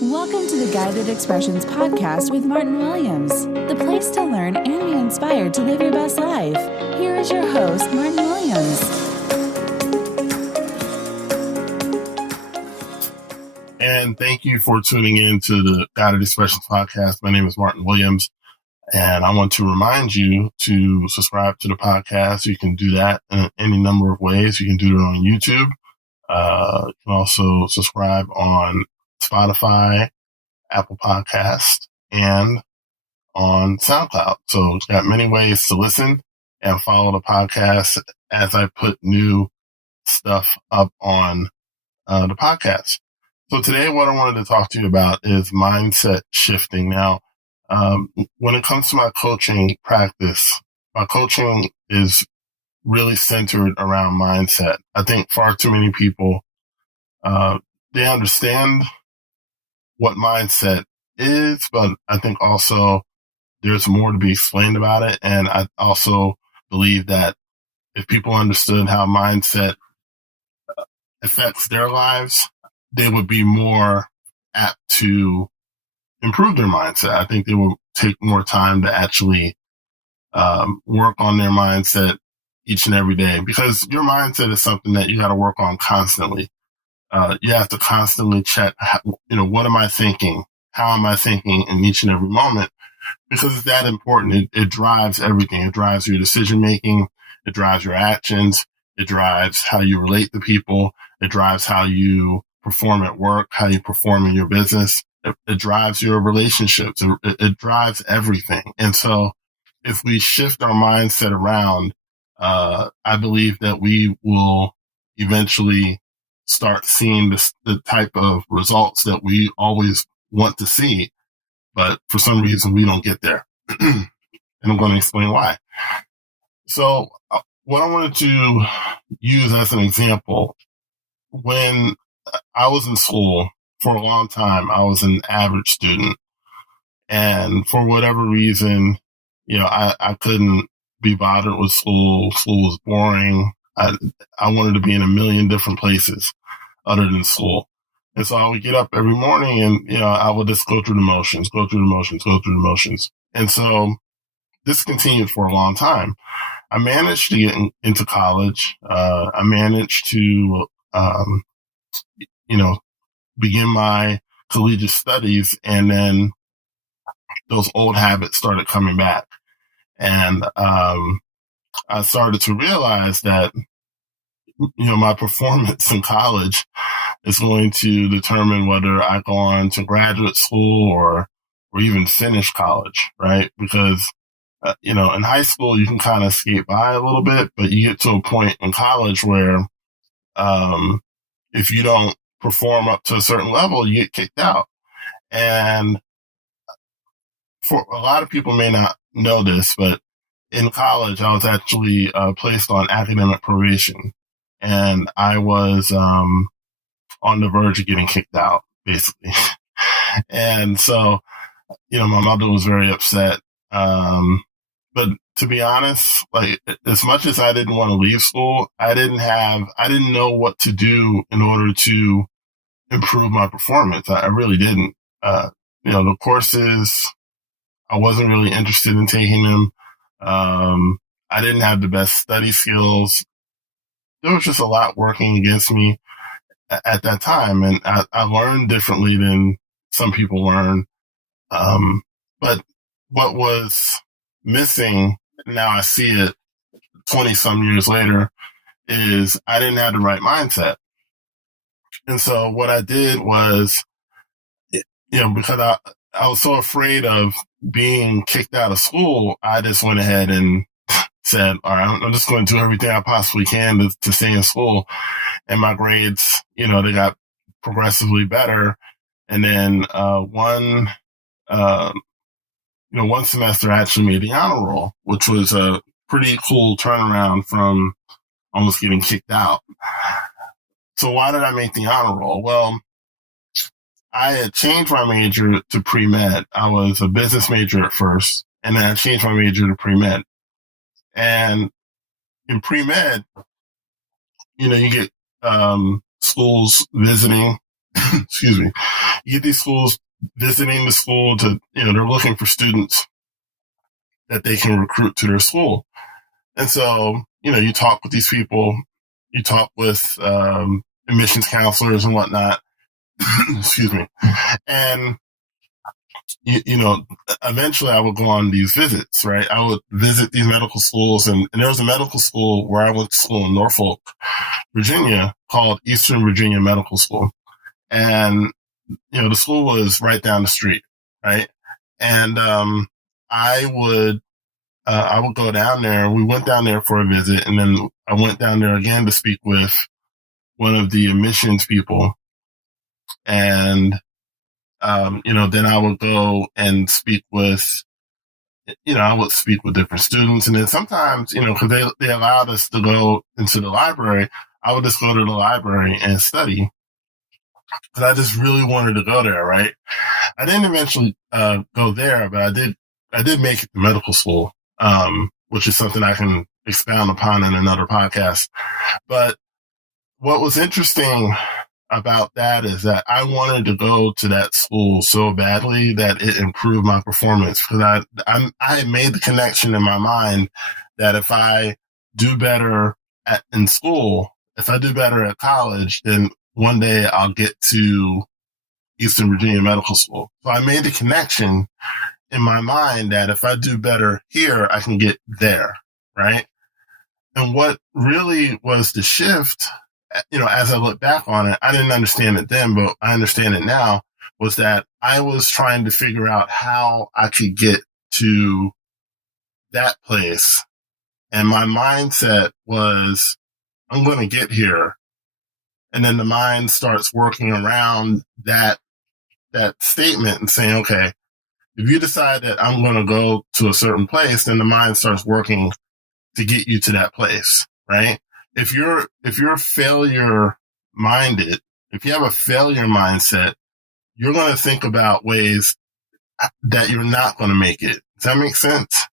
Welcome to the Guided Expressions podcast with Martin Williams, the place to learn and be inspired to live your best life. Here is your host, Martin Williams. And thank you for tuning in to the Guided Expressions podcast. My name is Martin Williams, and I want to remind you to subscribe to the podcast. You can do that in any number of ways. You can do it on YouTube. You can also subscribe on Spotify, Apple Podcast, and on SoundCloud. So it's got many ways to listen and follow the podcast as I put new stuff up on the podcast. So today what I wanted to talk to you about is mindset shifting. Now, when it comes to my coaching practice, my coaching is really centered around mindset. I think far too many people, they understand what mindset is, but I think also there's more to be explained about it. And I also believe that if people understood how mindset affects their lives, they would be more apt to improve their mindset. I think they will take more time to actually work on their mindset each and every day, because your mindset is something that you got to work on constantly. You have to constantly check, what am I thinking? How am I thinking in each and every moment? Because it's that important. It drives everything. It drives your decision making. It drives your actions. It drives how you relate to people. It drives how you perform at work, how you perform in your business. It drives your relationships. It drives everything. And so if we shift our mindset around, I believe that we will eventually start seeing the type of results that we always want to see, but for some reason we don't get there. And I'm going to explain why. So what I wanted to use as an example, when I was in school for a long time, I was an average student. And for whatever reason, I couldn't be bothered with school. School was boring. I wanted to be in a million different places other than school. And so I would get up every morning and, I would just go through the motions. And so this continued for a long time. I managed to get into college. I managed to, begin my collegiate studies, and then those old habits started coming back. And, I started to realize that, my performance in college is going to determine whether I go on to graduate school or even finish college, right? Because, in high school, you can kind of skate by a little bit, but you get to a point in college where, if you don't perform up to a certain level, you get kicked out. And for a lot of people may not know this, but in college, I was actually placed on academic probation, and I was on the verge of getting kicked out, basically. And so, my mother was very upset. But to be honest, like, as much as I didn't want to leave school, I didn't know what to do in order to improve my performance. I really didn't. The courses, I wasn't really interested in taking them. I didn't have the best study skills. There was just a lot working against me at that time. And I learned differently than some people learn. But what was missing, now I see it 20 some years later, is I didn't have the right mindset. And so what I did was, because I was so afraid of being kicked out of school, I just went ahead and said, all right, I'm just going to do everything I possibly can to stay in school. And my grades, they got progressively better. And then, one semester I actually made the honor roll, which was a pretty cool turnaround from almost getting kicked out. So why did I make the honor roll? Well, I had changed my major to pre-med. I was a business major at first, and then I changed my major to pre-med. And in pre-med, you get schools visiting, excuse me, you get these schools visiting the school to, they're looking for students that they can recruit to their school. And so, you talk with these people, you talk with admissions counselors and whatnot. Excuse me. And, eventually I would go on these visits, right? I would visit these medical schools, and there was a medical school where I went to school in Norfolk, Virginia, called Eastern Virginia Medical School. And, the school was right down the street, right? And I would go down there. We went down there for a visit, and then I went down there again to speak with one of the admissions people. And, then I would go and speak with, I would speak with different students. And then sometimes, because they allowed us to go into the library, I would just go to the library and study. Because I just really wanted to go there, right? I didn't eventually go there, but I did make it to medical school, which is something I can expound upon in another podcast. But what was interesting about that is that I wanted to go to that school so badly that it improved my performance, because I had made the connection in my mind that if I do better in school, if I do better at college, then one day I'll get to Eastern Virginia Medical School. So I made the connection in my mind that if I do better here, I can get there, right? And what really was the shift, as I look back on it, I didn't understand it then, but I understand it now, was that I was trying to figure out how I could get to that place. And my mindset was, I'm going to get here. And then the mind starts working around that statement and saying, okay, if you decide that I'm going to go to a certain place, then the mind starts working to get you to that place, right? If you're failure minded, if you have a failure mindset, you're going to think about ways that you're not going to make it. Does that make sense?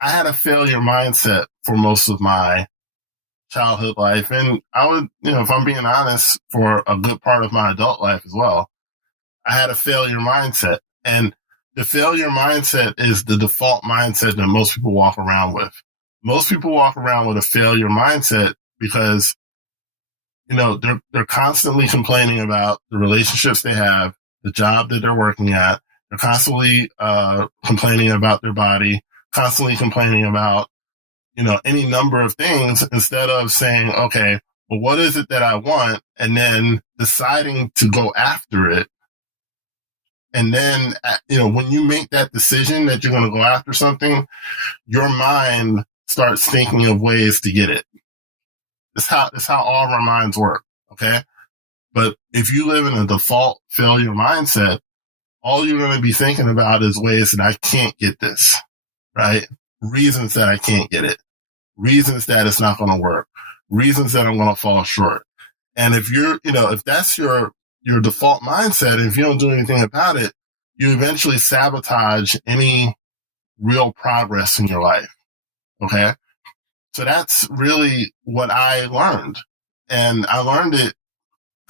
I had a failure mindset for most of my childhood life. And I would, if I'm being honest, for a good part of my adult life as well, I had a failure mindset. And the failure mindset is the default mindset that most people walk around with. Most people walk around with a failure mindset because, they're constantly complaining about the relationships they have, the job that they're working at. They're constantly complaining about their body, constantly complaining about, any number of things, instead of saying, okay, well, what is it that I want? And then deciding to go after it. And then, when you make that decision that you're going to go after something, your mind starts thinking of ways to get it. It's how all of our minds work. Okay. But if you live in a default failure mindset, all you're going to be thinking about is ways that I can't get this, right? Reasons that I can't get it. Reasons that it's not going to work. Reasons that I'm going to fall short. And if if that's your default mindset, and if you don't do anything about it, you eventually sabotage any real progress in your life. Okay. So that's really what I learned. And I learned it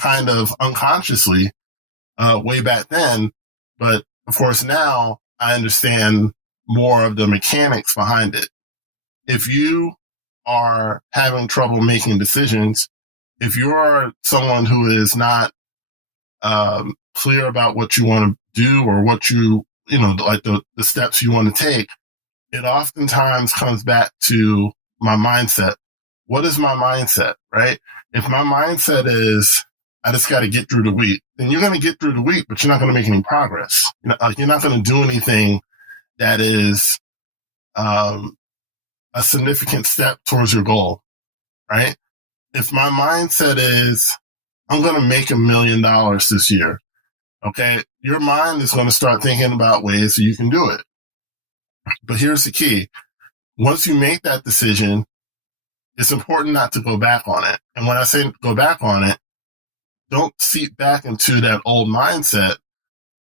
kind of unconsciously, way back then. But of course now I understand more of the mechanics behind it. If you are having trouble making decisions, if you're someone who is not clear about what you want to do, or what like the steps you want to take, it oftentimes comes back to my mindset. What is my mindset, right? If my mindset is, I just got to get through the week, then you're going to get through the week, but you're not going to make any progress. You're not going to do anything that is a significant step towards your goal, right? If my mindset is, I'm going to make $1 million this year, okay, your mind is going to start thinking about ways that you can do it. But here's the key. Once you make that decision, it's important not to go back on it. And when I say go back on it, don't seep back into that old mindset,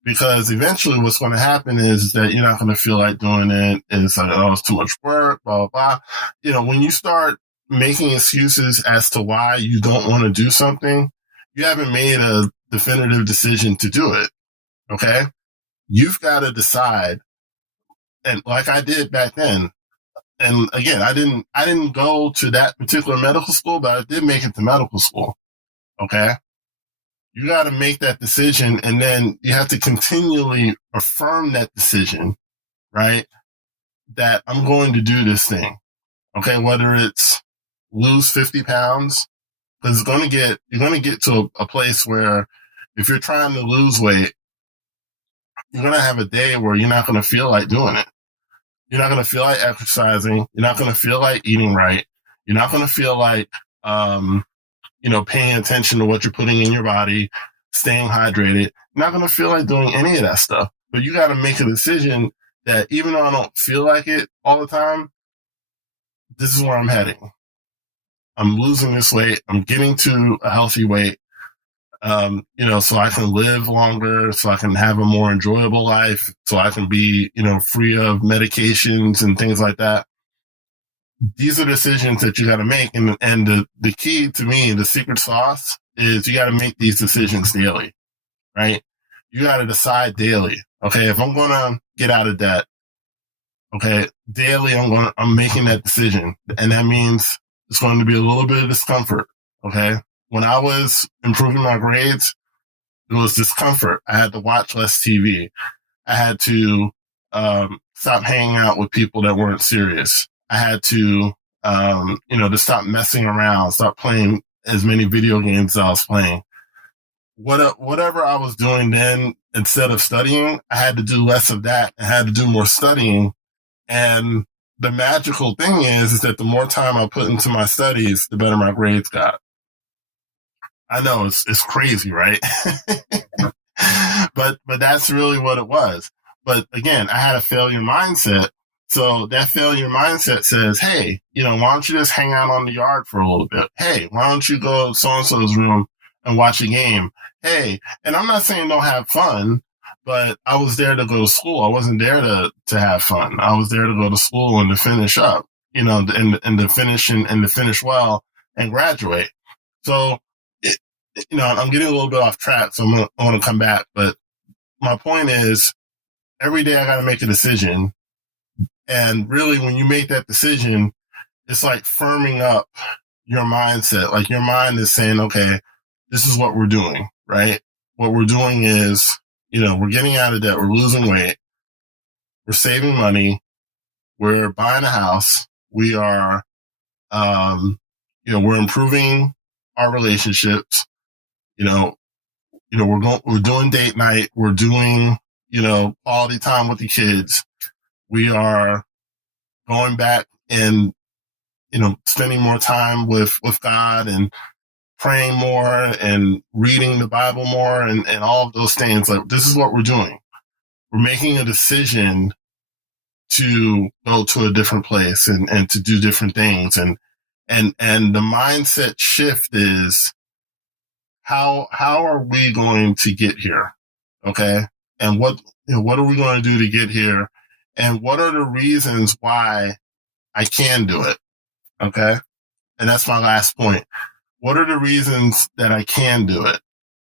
because eventually what's going to happen is that you're not going to feel like doing it. And it's like, oh, it's too much work, blah, blah, blah. When you start making excuses as to why you don't want to do something, you haven't made a definitive decision to do it. Okay. You've got to decide. And like I did back then. And again, I didn't go to that particular medical school, but I did make it to medical school. Okay. You got to make that decision, and then you have to continually affirm that decision, right? That I'm going to do this thing. Okay. Whether it's lose 50 pounds, because you're going to get to a place where if you're trying to lose weight, you're going to have a day where you're not going to feel like doing it. You're not going to feel like exercising. You're not going to feel like eating right. You're not going to feel like, paying attention to what you're putting in your body, staying hydrated. You're not going to feel like doing any of that stuff. But you got to make a decision that even though I don't feel like it all the time, this is where I'm heading. I'm losing this weight. I'm getting to a healthy weight, so I can live longer, so I can have a more enjoyable life, so I can be, free of medications and things like that. These are decisions that you got to make. And the key to me, the secret sauce is you got to make these decisions daily, right? You got to decide daily. Okay. If I'm going to get out of debt, okay, daily, I'm making that decision. And that means it's going to be a little bit of discomfort. Okay. When I was improving my grades, it was discomfort. I had to watch less TV. I had to, stop hanging out with people that weren't serious. I had to, to stop messing around, stop playing as many video games as I was playing. Whatever I was doing then, instead of studying, I had to do less of that. I had to do more studying. And the magical thing is that the more time I put into my studies, the better my grades got. I know it's crazy, right? but that's really what it was. But again, I had a failure mindset. So that failure mindset says, hey, why don't you just hang out on the yard for a little bit? Hey, why don't you go to so-and-so's room and watch a game? Hey, and I'm not saying don't have fun, but I was there to go to school. I wasn't there to have fun. I was there to go to school and to finish up, and to finish and to finish well and graduate. So, I'm getting a little bit off track, so I'm going to come back. But my point is, every day I got to make a decision. And really, when you make that decision, it's like firming up your mindset. Like your mind is saying, okay, this is what we're doing, right? What we're doing is, we're getting out of debt. We're losing weight. We're saving money. We're buying a house. We are, we're improving our relationships. We're doing date night. We're doing, quality time with the kids. We are going back and, spending more time with God and praying more and reading the Bible more and all of those things. Like, this is what we're doing. We're making a decision to go to a different place and to do different things. And the mindset shift is how are we going to get here? Okay. And what are we going to do to get here? And what are the reasons why I can do it? Okay. And that's my last point. What are the reasons that I can do it?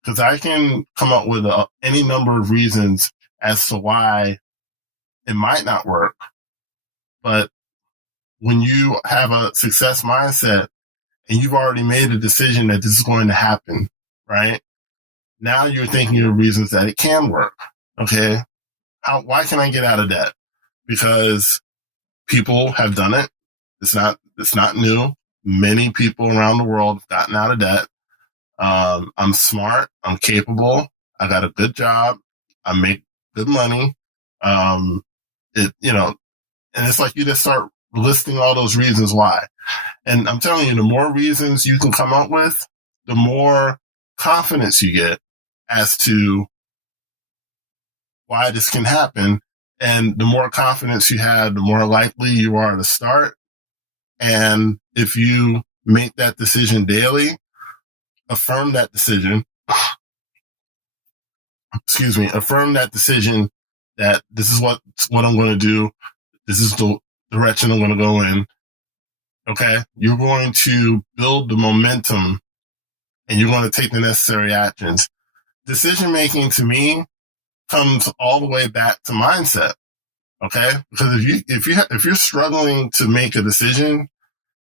Because I can come up with any number of reasons as to why it might not work. But when you have a success mindset and you've already made a decision that this is going to happen, right? Now you're thinking of reasons that it can work. Okay. Why can I get out of debt? Because people have done it. It's not new. Many people around the world have gotten out of debt. I'm smart. I'm capable. I got a good job. I make good money. And it's like you just start listing all those reasons why. And I'm telling you, the more reasons you can come up with, the more confidence you get as to why this can happen. And the more confidence you have, the more likely you are to start. And if you make that decision daily, affirm that decision. Affirm that decision that this is what I'm going to do. This is the direction I'm going to go in. Okay. You're going to build the momentum and you're going to take the necessary actions. decision making to me comes all the way back to mindset. Okay. Because if you're struggling to make a decision,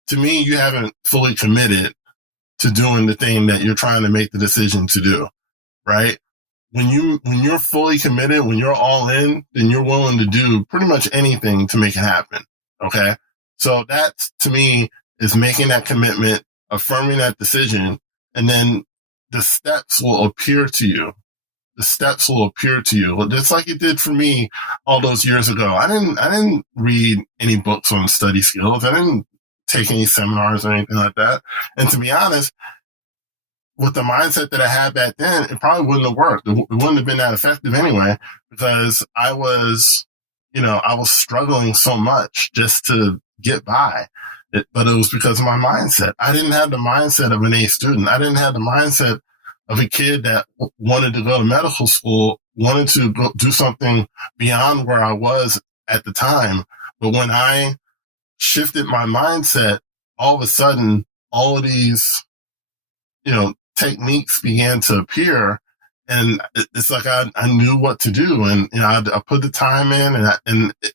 to me, you haven't fully committed to doing the thing that you're trying to make the decision to do. Right. When you're fully committed, when you're all in, then you're willing to do pretty much anything to make it happen. Okay. So that to me is making that commitment, affirming that decision, and then the steps will appear to you. The steps will appear to you. Just like it did for me all those years ago. I didn't read any books on study skills. I didn't take any seminars or anything like that. And to be honest, with the mindset that I had back then, it probably wouldn't have worked. It wouldn't have been that effective anyway, because I was struggling so much just to get by. But it was because of my mindset. I didn't have the mindset of an A student. I didn't have the mindset of a kid that wanted to go to medical school, wanted to go do something beyond where I was at the time. But when I shifted my mindset, all of a sudden, all of these, techniques began to appear, and it's like I knew what to do, and I put the time in, and it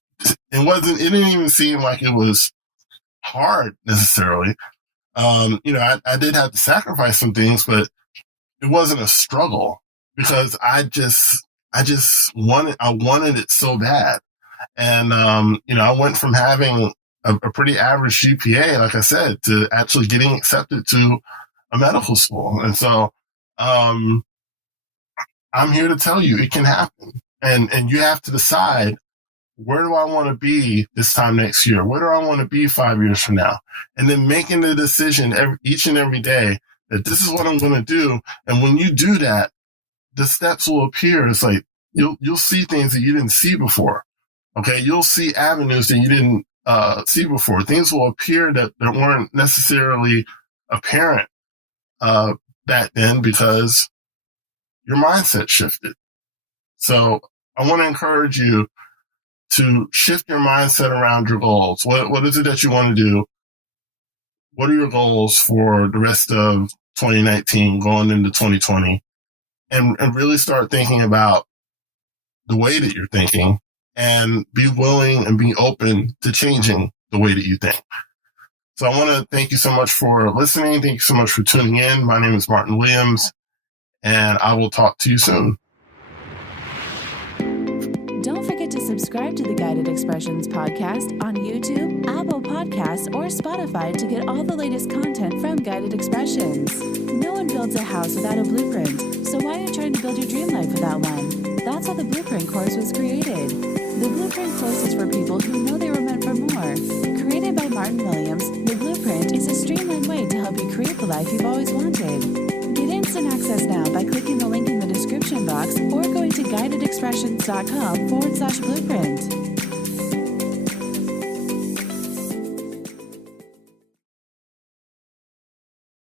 didn't even seem like it was hard necessarily. I did have to sacrifice some things, but it wasn't a struggle because I wanted it so bad. And, I went from having a pretty average GPA, like I said, to actually getting accepted to a medical school. And so, I'm here to tell you it can happen. And you have to decide, where do I want to be this time next year? Where do I want to be 5 years from now? And then making the decision each and every day that this is what I'm going to do. And when you do that, the steps will appear. It's like you'll see things that you didn't see before. Okay. You'll see avenues that you didn't see before. Things will appear that weren't necessarily apparent back then because your mindset shifted. So I want to encourage you to shift your mindset around your goals. What is it that you want to do? What are your goals for the rest of 2019 going into 2020? And really start thinking about the way that you're thinking and be willing and be open to changing the way that you think. So I want to thank you so much for listening. Thank you so much for tuning in. My name is Martin Williams, and I will talk to you soon. Don't forget to subscribe to the Guided Expressions podcast on YouTube, Apple Podcasts, or Spotify to get all the latest content from Guided Expressions. No one builds a house without a blueprint, so why are you trying to build your dream life without one? That's how the Blueprint course was created. The Blueprint course is for people who know they were meant for more. Created by Martin Williams, the Blueprint is a streamlined way to help you create the life you've always wanted. Get instant access now by clicking the link in the description box or going to guidedexpressions.com/blueprint.